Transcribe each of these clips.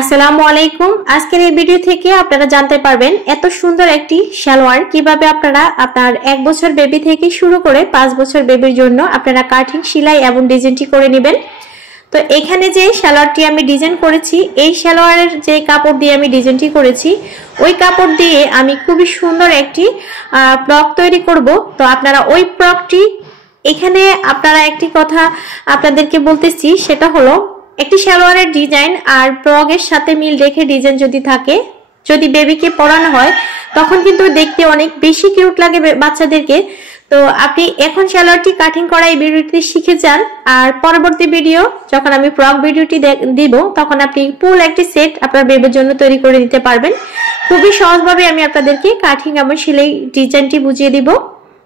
আসসালামু আলাইকুম। আজকের এই ভিডিও থেকে আপনারা জানতে পারবেন এত সুন্দর একটি সালোয়ার কিভাবে আপনারা আপনার 1 বছর বেবি থেকে শুরু করে 5 বছর বেবির জন্য আপনারা কাটিং সেলাই এবং ডিজাইনটি করে নেবেন। তো এখানে যে সালোয়ারটি আমি ডিজাইন করেছি, এই সালোয়ারের যে কাপড় দিয়ে আমি ডিজাইনটি করেছি, ওই কাপড় দিয়ে আমি খুবই সুন্দর একটি ফ্রক তৈরি করব। তো আপনারা ওই ফ্রকটি এখানে আপনারা একটি কথা আপনাদেরকে বলতেছি, সেটা হলো একটি সালোয়ারের ডিজাইন আর ফ্রকের সাথে মিল রেখে ডিজাইন যদি থাকে, যদি বেবিকে পরানো হয় তখন কিন্তু দেখতে অনেক বেশি কিউট লাগে বাচ্চাদেরকে। তো আপনি এখন সালোয়ারটি কাটিং করা এই ভিডিওটি শিখে যান, আর পরবর্তী ভিডিও যখন আমি ফ্রক ভিডিওটি দিব তখন আপনি ফুল একটি সেট আপনার বেবির জন্য তৈরি করে নিতে পারবেন। খুবই সহজভাবে আমি আপনাদেরকে কাটিং এবং সেলাই ডিজাইনটি বুঝিয়ে দিব।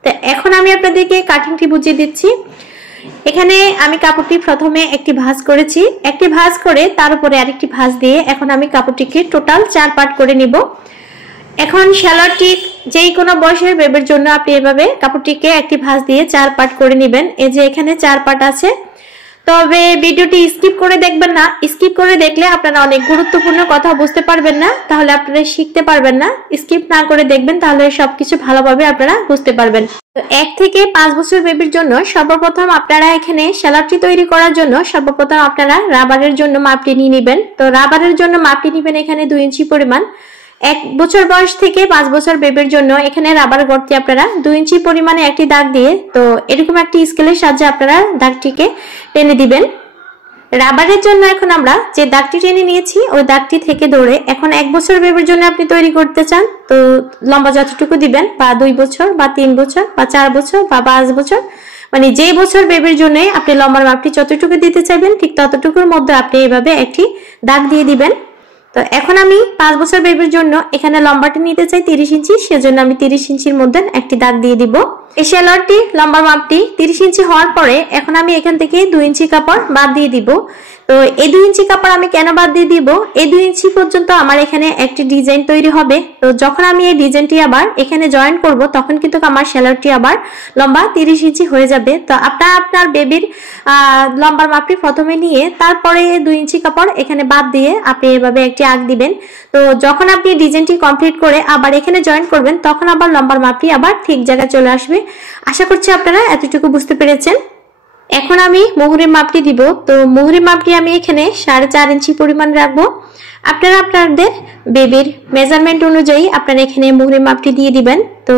তো এখন আমি আপনাদেরকে কাটিংটি বুঝিয়ে দিচ্ছি। এখানে আমি কাপড়টি প্রথমে একটি ভাঁজ করেছি, একটি ভাঁজ করে তার উপরে আরেকটি ভাঁজ দিয়ে এখন আমি কাপড়টিকে টোটাল 4 পার্ট করে নিব। এখন সালোয়ারটি যেই কোনো বয়সের বেবির জন্য আপনি এভাবে কাপড়টিকে একটি ভাঁজ দিয়ে 4 পার্ট করে নেবেন। এই যে এখানে 4 পার্ট আছে। তবে ভিডিওটি স্কিপ করে দেখবেন না, স্কিপ করে দেখলে আপনারা অনেক গুরুত্বপূর্ণ কথা বুঝতে পারবেন না, তাহলে আপনারা শিখতে পারবেন না। স্কিপ না করে দেখবেন, তাহলে সবকিছু ভালোভাবে আপনারা বুঝতে পারবেন। তো 1 থেকে 5 বছর বেবির জন্য সর্বপ্রথম আপনারা এখানে সালোয়ারটি তৈরি করার জন্য সর্বপ্রথম আপনারা রাবারের জন্য মাপটি নিয়ে নেবেন। তো রাবারের জন্য মাপটি নেবেন এখানে 2 ইঞ্চি পরিমাণ। 1 বছর বয়স থেকে 5 বছর বেবির জন্য এখানে রাবার গর্তে আপনারা 2 ইঞ্চি পরিমাণে একটি দাগ দিয়ে, তো এরকম একটি স্কেলের সাহায্যে আপনারা দাগটিকে টেনে দিবেন। রাবারের জন্য এখন আমরা যে দাগটি টেনে নিয়েছি ওই দাগটি থেকে ধরে এখন 1 বছর বেবির জন্য আপনি তৈরি করতে চান, তো লম্বা যতটুকু দিবেন, বা 2 বছর বা 3 বছর বা 4 বছর বা 5 বছর, মানে যেই বছর বেবির জন্য আপনি লম্বার মাপটি যতটুকু দিতে চাইবেন ঠিক ততটুকুর মধ্যে আপনি এইভাবে একটি দাগ দিয়ে দিবেন। তো এখন আমি 5 বছর বেবির জন্য এখানে লম্বাটি নিতে চাই 30 ইঞ্চি, সেজন্য আমি 30 ইঞ্চির মধ্যে একটি দাগ দিয়ে দিব। এই সালোয়ারটি লম্বা মাপটি 30 ইঞ্চি হওয়ার পরে এখন আমি এখান থেকে 2 ইঞ্চি কাপড় বাদ দিয়ে দিব। তো এই 2 ইঞ্চি কাপড় আমি কেন বাদ দিয়ে দিব, এই 2 ইঞ্চি পর্যন্ত আমার এখানে একটি ডিজাইন তৈরি হবে। তো যখন আমি এই ডিজাইনটি আবার এখানে জয়েন করব তখন কিন্তু আমার সালোয়ারটি আবার লম্বা 30 ইঞ্চি হয়ে যাবে। তো আপনার বেবির লম্বার মাপটি প্রথমে নিয়ে তারপরে 2 ইঞ্চি কাপড় এখানে বাদ দিয়ে আপনি এভাবে একটি আঁক দিবেন। তো যখন আপনি ডিজাইনটি কমপ্লিট করে আবার এখানে জয়েন করবেন তখন আবার লম্বার মাপটি আবার ঠিক জায়গায় চলে আসবে। আশা করছি আপনারা এতটুকু বুঝতে পেরেছেন। এখন আমি মুহুরির মাপটি দিব। তো মুহুরির মাপটি আমি এখানে 4.5 ইঞ্চি পরিমাণ রাখবো। আপনারা আপনাদের বেবির মেজারমেন্ট অনুযায়ী আপনারা এখানে মুহুরির মাপটি দিয়ে দিবেন। তো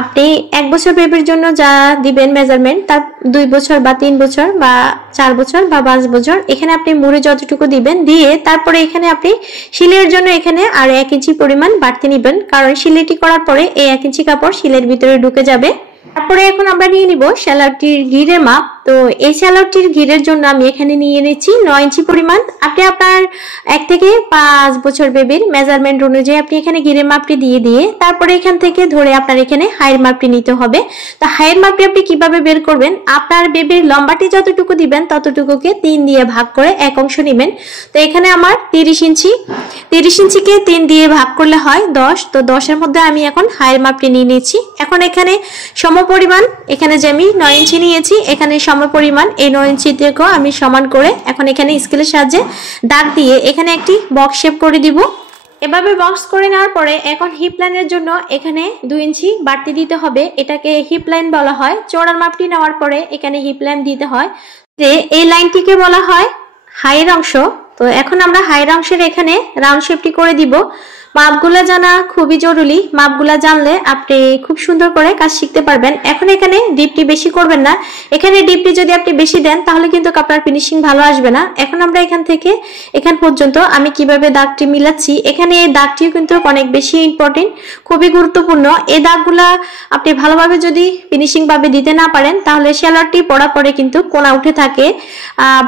আপনি 1 বছর বেবির জন্য যা দিবেন মেজারমেন্ট, তার 2 বছর বা 3 বছর বা 4 বছর বা 5 বছর এখানে আপনি মুহুরি যতটুকু দিবেন দিয়ে তারপরে এখানে আপনি সেলাইয়ের জন্য এখানে আর 1 ইঞ্চি পরিমাণ বাড়তি নেবেন, কারণ সেলাইটি করার পরে এই 1 ইঞ্চি কাপড় সেলাইয়ের ভিতরে ঢুকে যাবে। তারপরে এখন আমরা নিয়ে নিব সালোয়ারটির ঘিরের মাপ। তো এই সালোয়ারটির ঘিরের জন্য আমি এখানে নিয়ে নিয়েছি 9 ইঞ্চি পরিমাণ। আপনি আপনার 1 থেকে 5 বছর বেবির মেজারমেন্ট অনুযায়ী আপনি এখানে ঘিরের মাপটি দিয়ে তারপরে এখান থেকে ধরে আপনার এখানে হাইয়ের মাপটি নিতে হবে। তো হাইয়ের মাপটি আপনি কিভাবে বের করবেন, আপনার বেবির লম্বাটি যতটুকু দিবেন ততটুকুকে 3 দিয়ে ভাগ করে এক অংশ নেবেন। তো এখানে আমার 30 ইঞ্চিকে 3 দিয়ে ভাগ করলে হয় 10। তো 10-এর মধ্যে আমি এখন হাইয়ের মাপটি নিয়ে নিয়েছি। এখন এখানে সমপরিমাণ, এখানে যে আমি 9 ইঞ্চি নিয়েছি এখানে সমপরিমাণ এই 9 ইঞ্চি থেকেও আমি সমান করে এখন এখানে স্কেলের সাহায্যে দাগ দিয়ে এখানে একটি বক্স শেপ করে দিব। এভাবে বক্স করে নেওয়ার পরে এখন হিপ লাইনের জন্য এখানে 2 ইঞ্চি বাড়তি দিতে হবে, এটাকে হিপ লাইন বলা হয়। চওড়ার মাপটি নেওয়ার পরে এখানে হিপ লাইন দিতে হয়, যে এই লাইনটিকে বলা হয় হাইয়ের অংশ। তো এখন আমরা হাইয়ের অংশের এখানে রাউন্ড শেপটি করে দিব। মাপগুলা জানা খুবই জরুরি, মাপগুলা জানলে আপনি খুব সুন্দর করে কাজ শিখতে পারবেন। এখন এখানে ডিপটি বেশি করবেন না, এখানে ডিপটি যদি আপনি বেশি দেন তাহলে কিন্তু আপনার ফিনিশিং ভালো আসবে না। এখন আমরা এখান থেকে এখান পর্যন্ত আমি কিভাবে দাগটি মিলাচ্ছি, এখানে এই দাগটিও কিন্তু অনেক বেশি ইম্পর্টেন্ট, খুবই গুরুত্বপূর্ণ। এই দাগগুলা আপনি ভালোভাবে যদি ফিনিশিং ভাবে দিতে না পারেন তাহলে সালোয়ারটি পরার পরে কিন্তু কোনা উঠে থাকে,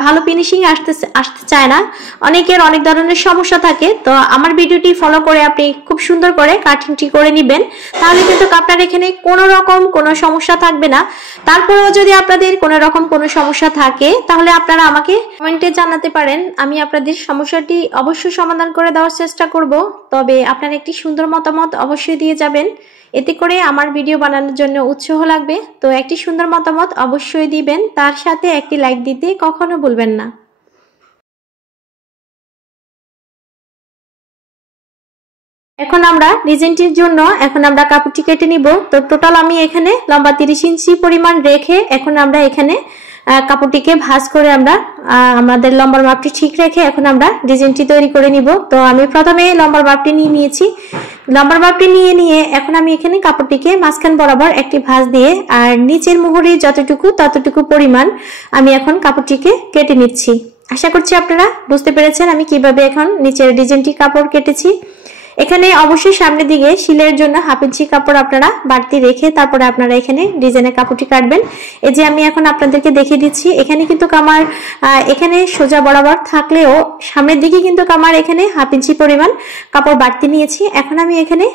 ভালো ফিনিশিং আসতে চায় না, অনেকের অনেক ধরনের সমস্যা থাকে। তো আমার ভিডিওটি ফলো করে আপনি খুব সুন্দর করে কাটিংটি করে নেবেন, তাহলে কিন্তু আপনার এখানে কোনো রকম কোনো সমস্যা থাকবে না। তারপরেও যদি আপনাদের কোনো রকম কোনো সমস্যা থাকে তাহলে আপনারা আমাকে কমেন্টে জানাতে পারেন, আমি আপনাদের সমস্যাটি অবশ্যই সমাধান করে দেওয়ার চেষ্টা করব। তবে আপনার একটি সুন্দর মতামত অবশ্যই দিয়ে যাবেন, এতে করে আমার ভিডিও বানানোর জন্য উৎসাহ লাগবে। তো একটি সুন্দর মতামত অবশ্যই দিবেন, তার সাথে একটি লাইক দিতে কখনো ভুলবেন না। এখন আমরা ডিজাইনটির জন্য এখন আমরা কাপড়টি কেটে নিব। তো টোটাল আমি এখানে লম্বা 30 ইঞ্চি পরিমাণ রেখে এখন আমরা এখানে কাপড়টিকে ভাঁজ করে আমরা আমাদের লম্বার মাপটি ঠিক রেখে এখন আমরা ডিজাইনটি তৈরি করে নিব। তো আমি প্রথমে লম্বার মাপটি নিয়েছি। লম্বার মাপটি নিয়ে এখন আমি এখানে কাপড়টিকে মাঝখান বরাবর একটি ভাঁজ দিয়ে আর নিচের মুহুরি যতটুকু ততটুকু পরিমাণ আমি এখন কাপড়টিকে কেটে নিচ্ছি। আশা করছি আপনারা বুঝতে পেরেছেন আমি কিভাবে এখন নিচের ডিজাইনটি কাপড় কেটেছি। এখানে অবশ্যই সামনের দিকে সিলাইয়ের জন্য 1/2 ইঞ্চি কাপড় আপনারা বাড়তি রেখে তারপরে আপনারা এখানে ডিজাইনের কাপড়টি কাটবেন। এই যে আমি এখন আপনাদেরকে দেখিয়ে দিচ্ছি, এখানে কিন্তু আমার এখানে সোজা বরাবর থাকলেও সামনের দিকে কিন্তু আমার এখানে 1/2 ইঞ্চি পরিমাণ কাপড় বাড়তি নিয়েছি। এখন আমি এখানে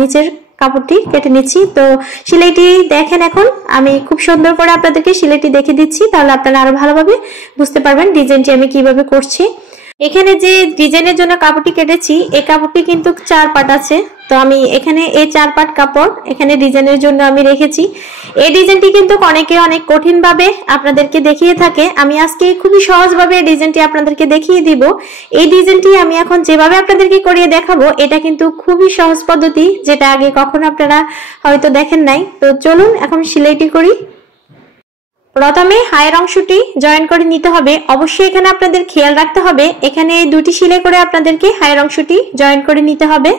নিচের কাপড়টি কেটে নিচ্ছি। তো সেলাইটি দেখেন, এখন আমি খুব সুন্দর করে আপনাদেরকে সেলাইটি দেখিয়ে দিচ্ছি, তাহলে আপনারা আরো ভালোভাবে বুঝতে পারবেন ডিজাইনটি আমি কিভাবে করছি। এখানে যে ডিজাইনের জন্য কাপড়টি কেটেছি এই কাপড়টি কিন্তু 4 পাট আছে। তো আমি এখানে এই 4 পাট কাপড় এখানে ডিজাইনের জন্য আমি রেখেছি। এই ডিজাইনটি কিন্তু অনেকে অনেক কঠিন ভাবে আপনাদেরকে দেখিয়ে থাকে, আমি আজকে খুবই সহজ ভাবে ডিজাইনটি আপনাদেরকে দেখিয়ে দিব। এই ডিজাইনটি আমি এখন যেভাবে আপনাদেরকে করিয়ে দেখাবো এটা কিন্তু খুবই সহজ পদ্ধতি, যেটা আগে কখনো আপনারা হয়তো দেখেন নাই। তো চলুন এখন সেলাইটি করি। প্রথমে হায়ের অংশটি জয়েন করে নিতে হবে। অবশ্যই এখানে আপনাদের খেয়াল রাখতে হবে এখানে 2টি সেলাই করে আপনাদেরকে হায়ের অংশটি জয়েন করে নিতে হবে।